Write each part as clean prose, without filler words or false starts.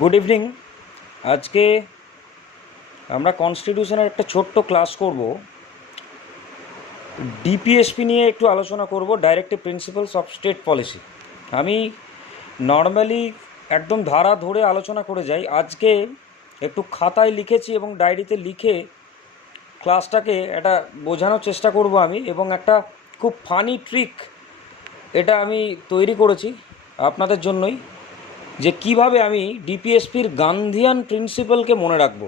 Good evening. আজকে আমরা কনস্টিটিউশনের একটা ছোট্ট ক্লাস করব। ডিপিএসপি নিয়ে একটু আলোচনা করব, directive principles of state policy. আমি নর্মালি একদম ধারা ধরে আলোচনা করে যাই, আজকে একটু খাতায় লিখেছি এবং ডায়েরিতে লিখে ক্লাসটাকে একটা বোঝানোর চেষ্টা করব আমি, এবং একটা খুব ফানি ট্রিক এটা আমি তৈরি করেছি আপনাদের জন্যই, যে কিভাবে আমি ডিপিএসপির গান্ধিয়ান প্রিন্সিপালকে মনে রাখব।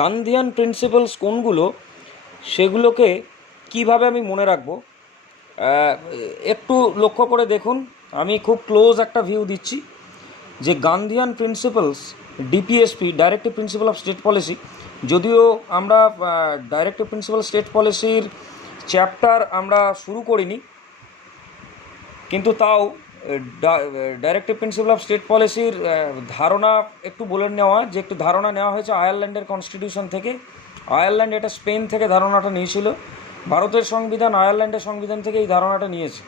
গান্ধিয়ান প্রিন্সিপালস কোনগুলো সেগুলোকে কিভাবে আমি মনে রাখব, একটু লক্ষ্য করে দেখুন। আমি খুব ক্লোজ একটা ভিউ দিচ্ছি যে Gandhian principles DPSP, directive principle of state policy, যদিও আমরা ডাইরেক্টিভ প্রিন্সিপাল স্টেট পলিসির চ্যাপ্টার আমরা শুরু করিনি, কিন্তু তাও ডাইরেক্টিভ প্রিন্সিপাল অফ স্টেট পলিসির ধারণা একটু বলে নেওয়া, যে একটু ধারণা নেওয়া হয়েছে আয়ারল্যান্ডের কনস্টিটিউশন থেকে। আয়ারল্যান্ড এটা স্পেন থেকে ধারণাটা নিয়েছিল, ভারতের সংবিধান আয়ারল্যান্ডের সংবিধান থেকে এই ধারণাটা নিয়েছে।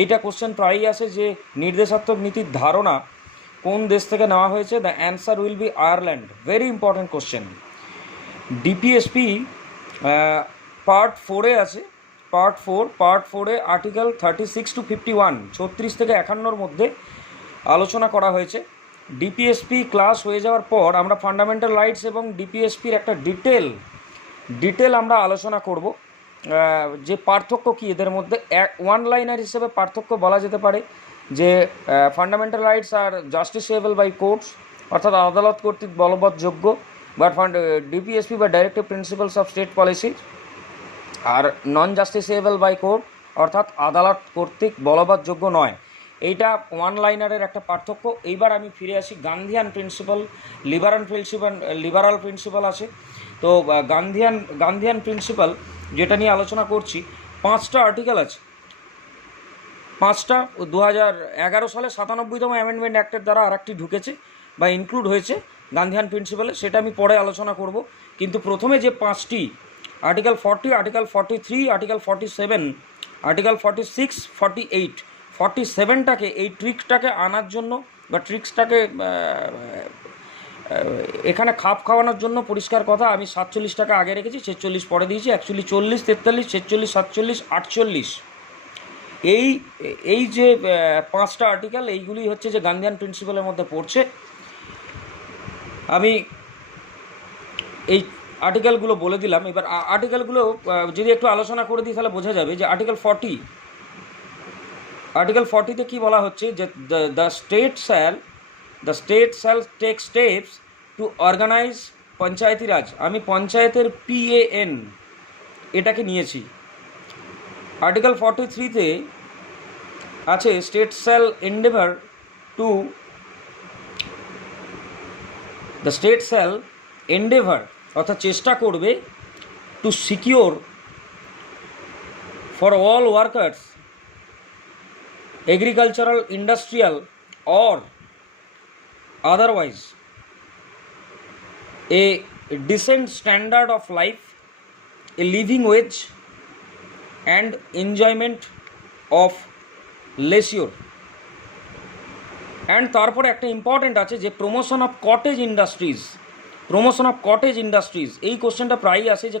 এইটা কোশ্চেন প্রায়ই আসে যে নির্দেশাত্মক নীতির ধারণা কোন দেশ থেকে নেওয়া হয়েছে। The answer will be Ireland. Very important question. DPSP part 4-এ আছে। পার্ট ফোরে আর্টিকেল 36 to 51, 36 থেকে 51 মধ্যে আলোচনা করা হয়েছে। ডিপিএসপি ক্লাস হয়ে যাওয়ার পর আমরা ফান্ডামেন্টাল রাইটস এবং ডিপিএসপির একটা ডিটেল আমরা আলোচনা করব, যে পার্থক্য কী এদের মধ্যে। ওয়ান লাইনার হিসেবে পার্থক্য বলা যেতে পারে যে fundamental rights are justiciable by courts, অর্থাৎ আদালত কর্তৃক বলবৎযোগ্য, বাট ডিপিএসপি বা directive principles of state policy are non justiciable by court, অর্থাৎ আদালত কর্তৃক বলবৎযোগ্য নয়। এইটা ওয়ান লাইনারের একটা পার্থক্য। এইবার আমি ফিরে আসি গান্ধিয়ান প্রিন্সিপাল, লিবারাল প্রিন্সিপাল আছে। তো গান্ধিয়ান প্রিন্সিপাল যেটা নিয়ে আলোচনা করছি, 5টা আর্টিকেল আছে। 5টা 2011 সালে 97তম অ্যামেন্ডমেন্ট অ্যাক্টের দ্বারা আর একটি ঢুকেছে বা ইনক্লুড হয়েছে গান্ধিয়ান প্রিন্সিপালে, সেটা আমি পরে আলোচনা করব। কিন্তু প্রথমে যে 5টি আর্টিকেল 40, আর্টিকেল 43, আর্টিকেল 47, আর্টিকেল 46, 48, 47টাকে, এই ট্রিকটাকে আনার জন্য বা ট্রিক্সটাকে এখানে খাপ খাওয়ানোর জন্য, পরিষ্কার কথা, আমি 47টাকে আগে রেখেছি, 46 পরে দিয়েছি। অ্যাকচুয়ালি 40, 43, 46, 47, 48 এই যে 5টা আর্টিকেল, এইগুলি হচ্ছে যে গান্ধিয়ান প্রিন্সিপালের মধ্যে পড়ছে। আমি এই আর্টিকেলগুলো বলে দিলাম। এবার আর্টিকেলগুলো যদি একটু আলোচনা করে দিই তাহলে বোঝা যাবে যে আর্টিকেল 40তে কী বলা হচ্ছে, যে the state shall take steps to organise panchayati raj. আমি পঞ্চায়েতের PAN এটাকে নিয়েছি। আর্টিকেল 43তে আছে state shall endeavour to, the state shall endeavour অর্থাৎ চেষ্টা করবে, to secure for all workers agricultural, industrial or otherwise a decent standard of life, a living wage and enjoyment of leisure. And তারপরে একটা important আছে যে promotion of cottage industries. এই কোশ্চেনটা প্রায়ই আসে যে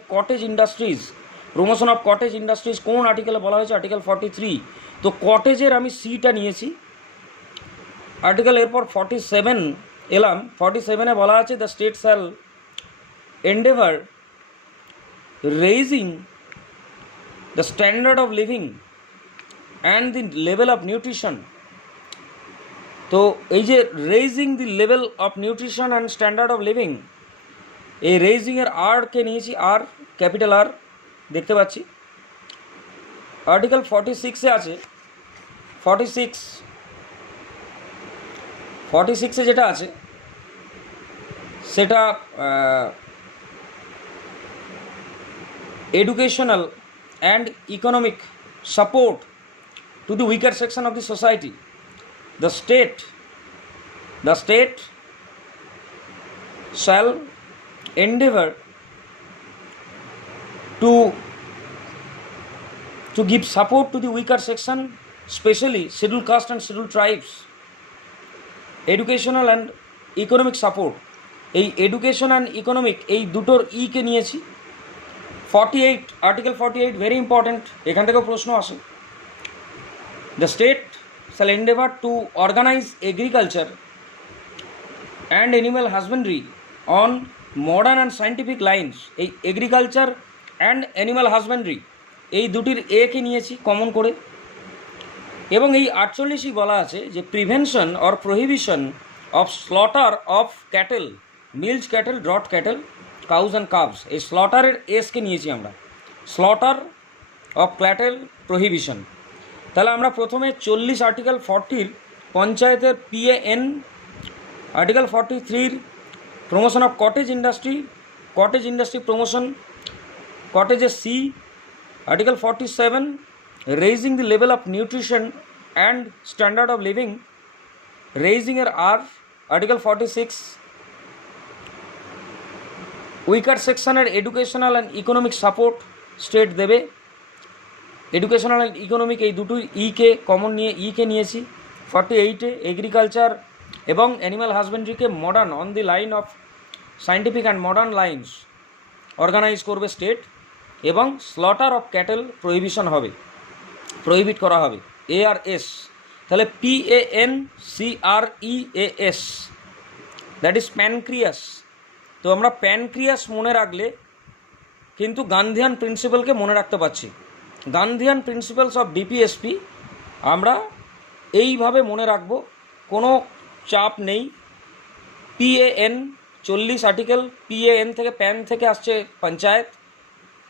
প্রমোশন অফ কটেজ ইন্ডাস্ট্রিজ কোন আর্টিকেলে বলা হয়েছে, আর্টিকেল 43। তো কটেজের আমি সিটা নিয়েছি আর্টিকেল। এরপর 47 এলাম। 47-এ বলা আছে the state shall Endeavour raising the standard of living and the level of nutrition. তো এই যে raising the level of nutrition and standard of living, এই রেইজিংয়ের আরকে নিয়েছি, আর ক্যাপিটাল আর দেখতে পাচ্ছি। আর্টিকেল 46-এ আছে, 46-এ যেটা আছে সেটা educational and economic support to the weaker section of the society. The state shall endeavor to give support to the weaker section, especially scheduled caste and scheduled tribes. Educational and economic support, এই education and economic এই দুটোর কে নিয়েছি। 48 article 48 very important, এখান থেকেও প্রশ্ন আসে। The state shall endeavor to organize agriculture and animal husbandry on modern and scientific lines। এই agriculture and animal হাজব্যান্ড্রি এই দুটির কে নিয়েছি কমন করে। এবং এই 48ই বলা আছে যে prevention or prohibition of slaughter of cattle, milch cattle, drought cattle, cows and calves, এই স্লটারের কে নিয়েছি আমরা, স্লটার অফ ক্যাটেল প্রহিবিশন। তাহলে আমরা প্রথমে 40 আর্টিকেল 40 পঞ্চায়েতের PAN, article 43 promotion of cottage industry promotion, কটেজের C, article 47 raising the level of nutrition and standard of living, রেইজিংয়ের R, আর্টিকেল 46 উইকার সেকশনের educational and economic support state দেবে। Educational and economic এই দুটোই কে কমন নিয়ে কে নিয়েছি। 48 agriculture এবং animal হাজবেন্ড্রিকে modern on the line of scientific and modern lines organise করবে স্টেট। এবং স্লটার অফ ক্যাটেল প্রহিবিশন হবে, প্রহিবিট করা হবে, ARS। তাহলে PANCREAS, দ্যাট ইজ প্যানক্রিয়াস। তো আমরা প্যানক্রিয়াস মনে রাখলে কিন্তু গান্ধিয়ান প্রিন্সিপালকে মনে রাখতে পারছি। গান্ধিয়ান প্রিন্সিপালস অফ ডিপিএসপি আমরা এইভাবে মনে রাখবো, কোনো চাপ নেই। PAN 40 আর্টিকেল, PAN থেকে প্যান থেকে আসছে panchayat.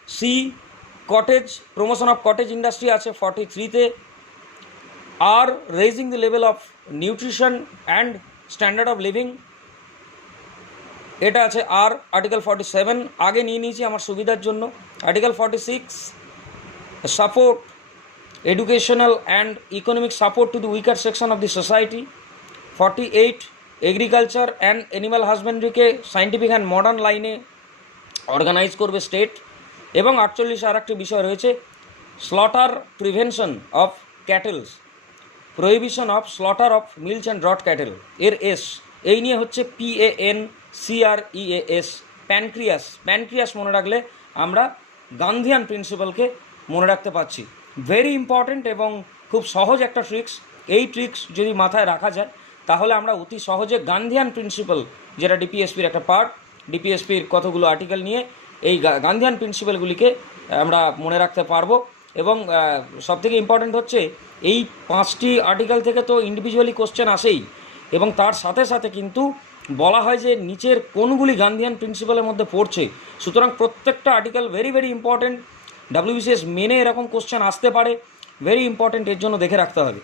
C cottage, promotion of cottage industry আছে 43-তে। R raising the level of nutrition and standard of living, এটা আছে R, আর্টিকেল 47 আগে নিয়ে নিয়েছি আমার সুবিধার জন্য। Article 46 support educational and economic support to the weaker section of the society. 48 agriculture and animal হাজব্যান্ড্রিকে সায়েন্টিফিক অ্যান্ড মডার্ন লাইনে অর্গানাইজ করবে স্টেট। এবং 48 আর একটি বিষয় রয়েছে, slaughter prevention of cattles, prohibition of slaughter of milch and drought cattle, এর এই নিয়ে হচ্ছে PANCREAS, প্যানক্রিয়াস মনে রাখলে আমরা গান্ধিয়ান প্রিন্সিপালকে মনে রাখতে পারছি। ভেরি ইম্পর্ট্যান্ট এবং খুব সহজ একটা ট্রিক্স। এই ট্রিক্স যদি মাথায় রাখা যায় তাহলে আমরা অতি সহজে গান্ধিয়ান প্রিন্সিপাল, যেটা ডিপিএসপির একটা পার্ট, ডিপিএসপির কতগুলো আর্টিকেল নিয়ে এই গান্ধিয়ান প্রিন্সিপালগুলিকে আমরা মনে রাখতে পারবো। এবং সবথেকে ইম্পর্ট্যান্ট হচ্ছে এই 5টি আর্টিকেল থেকে তো ইন্ডিভিজুয়ালি কোশ্চেন আসেই, এবং তার সাথে সাথে কিন্তু বলা হয় যে নিচের কোনগুলি গান্ধিয়ান প্রিন্সিপালের মধ্যে পড়ছে। সুতরাং প্রত্যেকটা article very very important. WBCS মেনে এরকম কোশ্চেন আসতে পারে, ভেরি ইম্পর্ট্যান্ট, এর জন্য দেখে রাখতে হবে।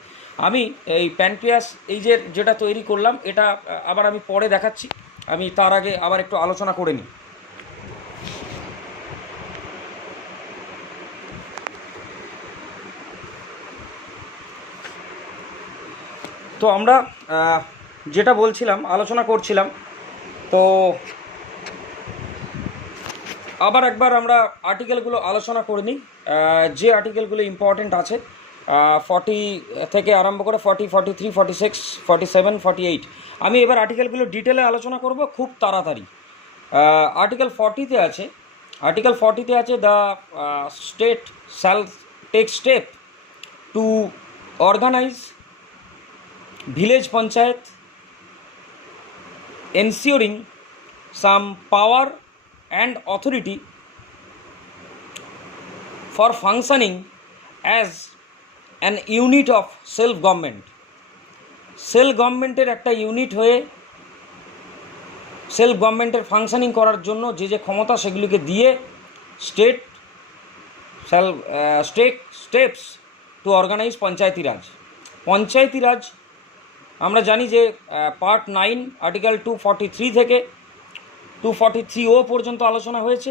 আমি এই প্যানক্রিয়াস এই যেটা তৈরি করলাম এটা আবার আমি পরে দেখাচ্ছি, আমি তার আগে আবার একটু আলোচনা করে নিই। তো আমরা যেটা বলছিলাম, আলোচনা করছিলাম, তো আবার একবার আমরা আর্টিকেলগুলো আলোচনা করে নিই, যে আর্টিকেলগুলো ইম্পর্ট্যান্ট আছে 40 থেকে আরম্ভ করে 40, 43, 46, 47, 48। আমি এবার আর্টিকেলগুলো ডিটেলে আলোচনা করব খুব তাড়াতাড়ি। আর্টিকেল 40-তে আছে, আর্টিকেল 40-তে আছে the state shall take step to organize village panchayat ensuring some power and authority for functioning as an unit of self government। Self গভর্নমেন্টের একটা ইউনিট হয়ে সেলফ গভর্নমেন্টের ফাংশনিং করার জন্য যে যে ক্ষমতা সেগুলিকে দিয়ে state shall take steps to organise panchayati raj. Panchayati raj আমরা জানি যে পার্ট 9 আর্টিকেল 243 থেকে 243O পর্যন্ত আলোচনা হয়েছে।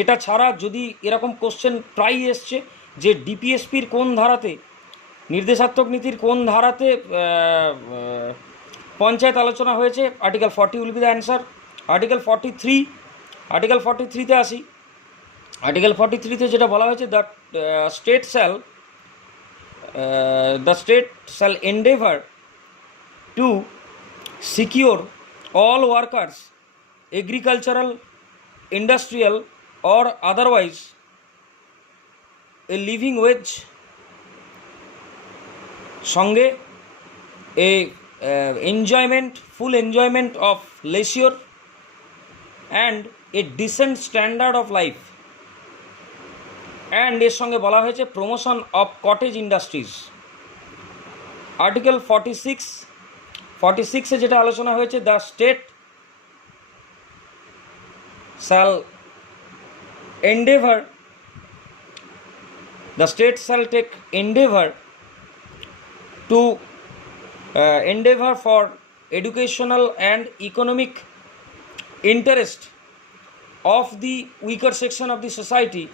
এটা ছাড়া যদি এরকম কোশ্চেন প্রায় এসছে যে ডিপিএসপির কোন ধারাতে, নির্দেশাত্মক নীতির কোন ধারাতে পঞ্চায়েত আলোচনা হয়েছে, article 40 will be the answer. Article 43, article 43-তে আসি। আর্টিকেল 43-তে যেটা বলা হয়েছে the state shall endeavour to secure all workers, agricultural, industrial or otherwise, a living wage, সঙ্গে a enjoyment, full enjoyment of leisure and a decent standard of life, and এর সঙ্গে বলা হয়েছে promotion of cottage industries. Article 46 যেটা আলোচনা হয়েছে, the state shall endeavor, the state shall take endeavor to endeavor for educational and economic interest of the weaker section of the society,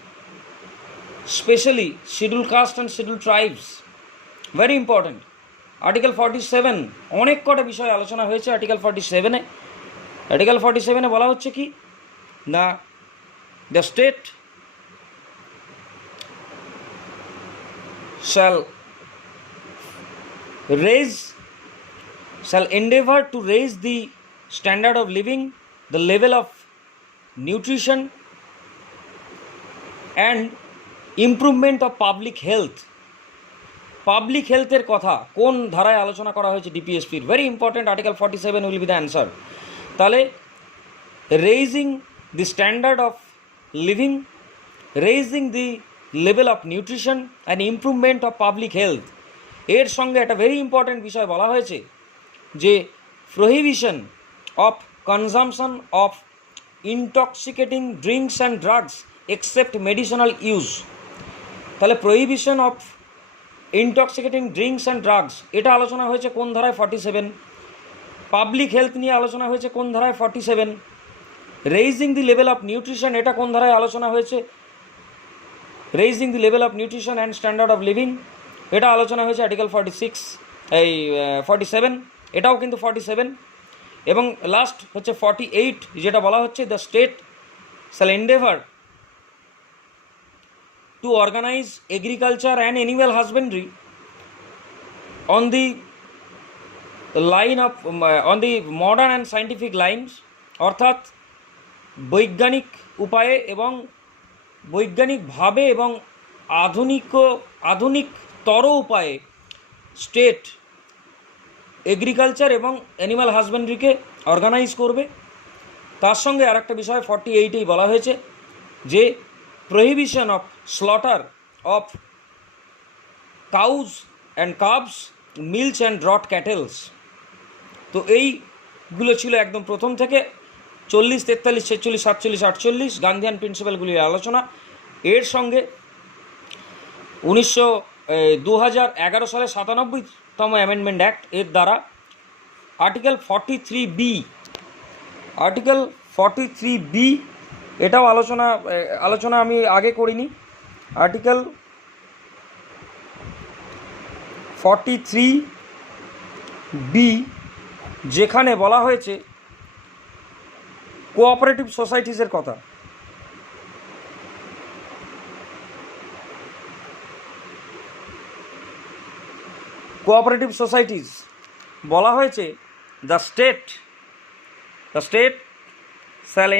especially scheduled caste and scheduled tribes. Very important. Article 47 অনেক কটা বিষয় আলোচনা হয়েছে article 47-এ। Article 47-এ বলা হচ্ছে কি না, the state shall endeavor to raise the standard of living, the level of nutrition and improvement of public health. Public হেলথের কথা কোন ধারায় আলোচনা করা হয়েছে ডিপিএসপির? Very important. Article 47 will be the answer. তাহলে raising the standard of living, raising the level of nutrition and improvement of public health, এর সঙ্গে একটা ভেরি ইম্পর্টেন্ট বিষয় বলা হয়েছে যে prohibition of consumption of intoxicating drinks and drugs except medicinal use. তাহলে prohibition of intoxicating drinks and drugs এটা আলোচনা হয়েছে কোন ধারায়? 47। পাবলিক হেলথ নিয়ে আলোচনা হয়েছে কোন ধারায়? 47। Raising the level of nutrition এটা কোন ধারায় আলোচনা হয়েছে? Raising the level of nutrition and standard of living এটা আলোচনা হয়েছে আর্টিকেল 47, এটাও কিন্তু 47। এবং লাস্ট হচ্ছে 48 যেটা বলা হচ্ছে the state shall endeavour to organize agriculture and animal husbandry on the line of on the modern and scientific lines, অর্থাৎ বৈজ্ঞানিক উপায়ে এবং বৈজ্ঞানিকভাবে এবং আধুনিকতর উপায়ে স্টেট এগ্রিকালচার এবং অ্যানিমাল হাজব্যান্ড্রিকে অর্গানাইজ করবে। তার সঙ্গে আর একটা বিষয় 48-এই বলা হয়েছে যে prohibition of slaughter of cows and calves, milch and draught cattle। তো এইগুলো ছিল একদম প্রথম থেকে 40, 43, 46, 47, 48 গান্ধিয়ান প্রিন্সিপালগুলির আলোচনা। এর সঙ্গে 2011 সালে 97তম অ্যামেন্ডমেন্ট অ্যাক্ট এর দ্বারা আর্টিকেল 43B এটাও আলোচনা আমি আগে করিনি। আর্টিকেল 43B যেখানে বলা হয়েছে কোঅপারেটিভ সোসাইটিসের কথা। কোঅপারেটিভ সোসাইটিস বলা হয়েছে the state shall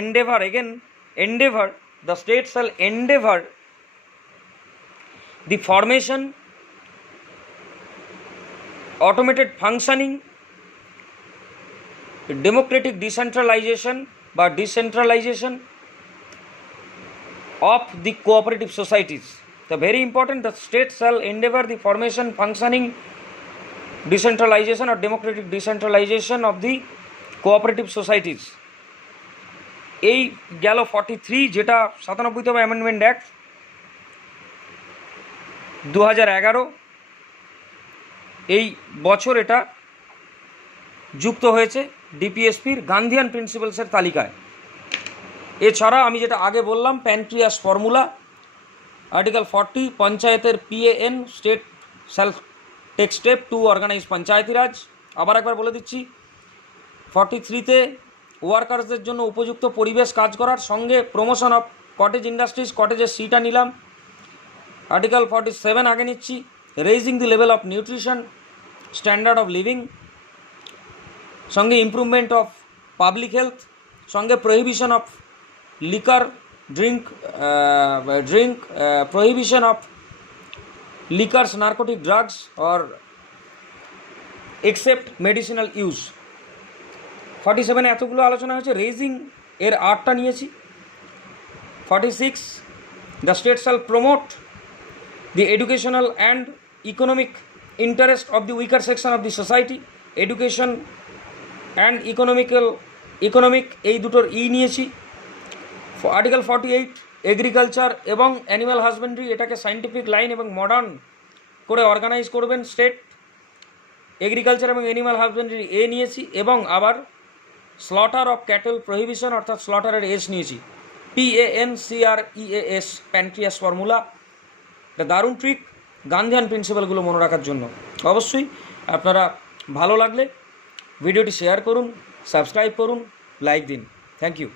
endeavor, the state shall endeavor the formation, automated functioning, democratic decentralization of the cooperative societies. The very important, the state shall endeavor the formation, functioning, decentralization or democratic decentralization of the cooperative societies. এই গেল 43 যেটা 97তম amendment act 2011 এই বছর এটা যুক্ত হয়েছে ডিপিএসপির গান্ধিয়ান প্রিন্সিপালসের তালিকায়। এছাড়া আমি যেটা আগে বললাম প্যানক্রিয়াস ফর্মুলা, আর্টিকেল 40 পঞ্চায়েতের PAN, state shall take step to organise panchayati raj. আবার একবার বলে দিচ্ছি, 43তে ওয়ার্কার্সদের জন্য উপযুক্ত পরিবেশ কাজ করার সঙ্গে প্রমোশন অফ কটেজ ইন্ডাস্ট্রিজ, কটেজের সিটা নিলাম। আর্টিকেল 47 আগে নিচ্ছি, raising the level of nutrition, standard of living, সঙ্গে ইমপ্রুভমেন্ট অফ পাবলিক হেলথ, সঙ্গে prohibition of liquor drink prohibition of liquors, narcotic drugs or except medicinal use. 47 এতগুলো আলোচনা হয়েছে। রেজিং এর 8টা নিয়েছি। 46 the state shall promote the educational and economic interest of the weaker section of the society, education and economic এই দুটোর নিয়েছি। Article 48 agriculture এবং অ্যানিম্যাল হাজবেন্ডারি, এটাকে সাইন্টিফিক লাইন এবং মডার্ন করে অর্গানাইজ করবেন স্টেট। এগ্রিকালচার এবং অ্যানিম্যাল হাজবেন্ডারি নিয়েছি, এবং আবার স্লটার অফ ক্যাটেল প্রহিবিশন অর্থাৎ স্লটারের নিয়েছি, PANCREAS, প্যানক্রিয়াস ফর্মুলা। এটা দারুণ ট্রিক, গান্ধিয়ান প্রিন্সিপালগুলো মনে রাখার জন্য। অবশ্যই আপনারা ভালো লাগলে ভিডিওটি শেয়ার করুন, সাবস্ক্রাইব করুন, লাইক দিন। Thank you.